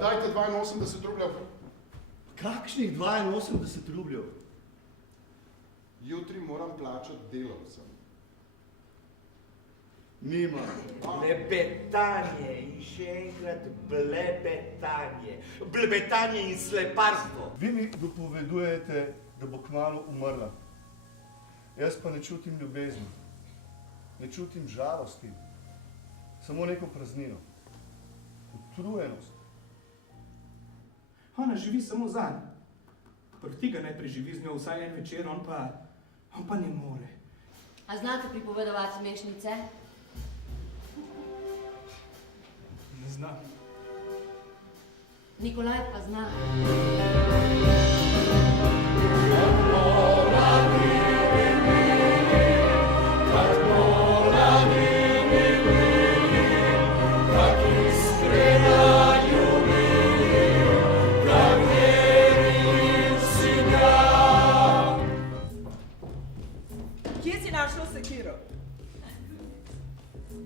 Dajte 82 rubljev. Kakšnih 82 rubljev? Jutri moram plačati delavcem. Nima. Blebetanje in še enkrat blebetanje. Blebetanje in sleparstvo. Vi mi dopovedujete, da bo kmalu umrla. Jaz pa ne čutim ljubezni. Ne čutim žalosti. Samo neko praznino. Utrujenost. Ona živi samo zanj. Prv tega ne preživi z njo vsaj en večer, on pa ne more. A znate pripovedovati smešnice? Ne znam. Nikolaj pa zna. Kje si našla sekiro?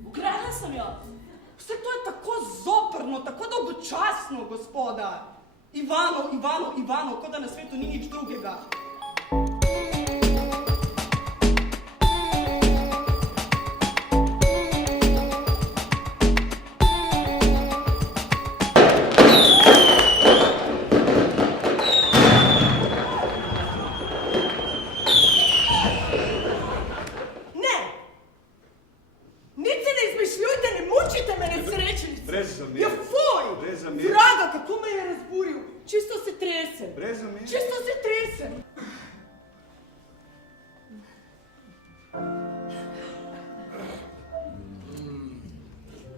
Ukradla sem jo. Vse to je tako zoprno, tako dolgočasno, gospoda. Ivano, kot da na svetu ni nič drugega.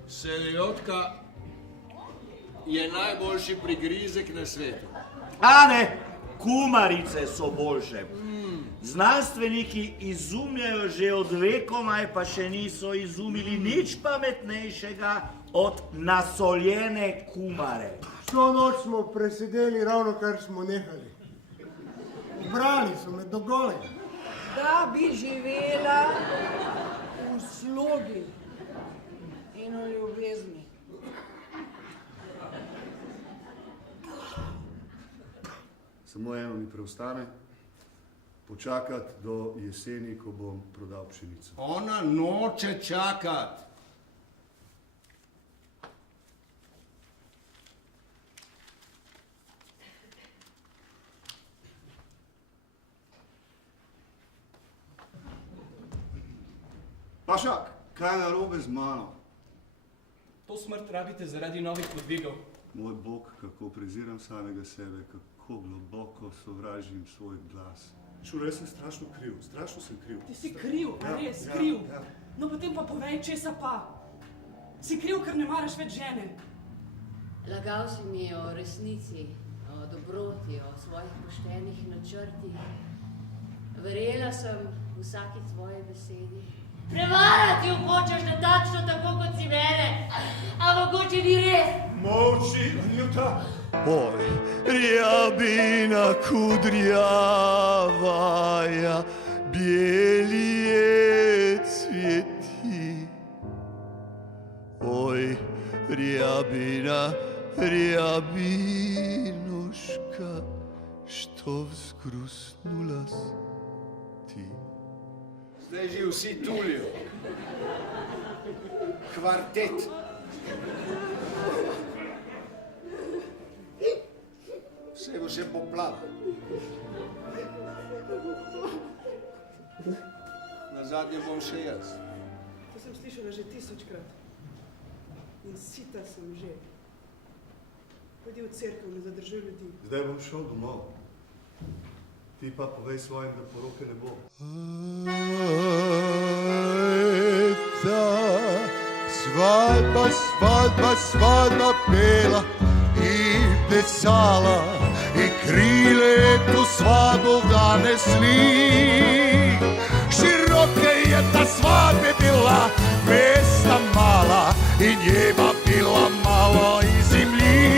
Seljotka je najboljši prigrizek na svetu. A ne, kumarice so boljše. Znanstveniki izumljajo že od vekomaj, pa še niso izumili nič pametnejšega od nasoljene kumare. Vso noč smo presedeli, ravno kar smo nehali. Brali so me do gole. Da bi živela v slogi in v ljubezni. Samo eno mi preostane. Počakati do jeseni, ko bom prodal pšenico. Ona noče čakati. Pašak, kaj je narobe z mano? To smrt rabite zaradi novih podvigov. Moj Bog, kako preziram samega sebe, kako globoko sovražim svoj glas. Šure, jaz sem strašno sem kriv. Ti si kriv, res kriv. No potem pa povej, česa pa. Si kriv, ker ne maraš več žene. Lagal si mi o resnici, o dobroti, o svojih poštenih načrtih. Verjela sem vsaki tvoji besedi. Prevarati jo hočeš natančno tako, kot si mene, a mogoče ni res. Molči, Anjuta! Oj, rjabina kudrjavaja, bijelije cvjeti. Oj, rjabina, rjabinuška, što vzgrusnula ti. Zdaj že vsi tulijo. Kvartet. Vse bo še poplava. Nazadnje bom še jaz. To sem slišala že 1000-krat. In sita sem že. Pojdi v cerkev, ne zadržuj ljudi. Zdaj bom šel domov. Ti pa povej svojim, da poroke ne bo. Ta svadba, svadba, svadba pela i plesala i krile tu svadbu danes li. Široke je ta svadbe bila, mesta mala i njeba bila malo i zemlji.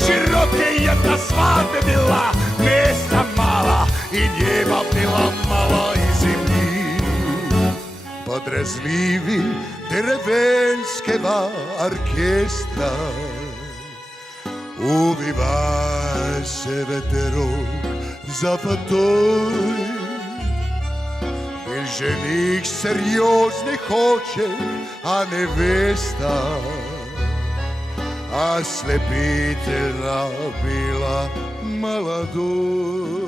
Široke je ta svadbe bila, mesta mala i njeba bila malo i zemlji. Podrazljivi drevenskega orkestra Uviva se veterok za fatoj. Bil ženih seriozne hoče, a nevesta, a slepiteljna bila mladoj.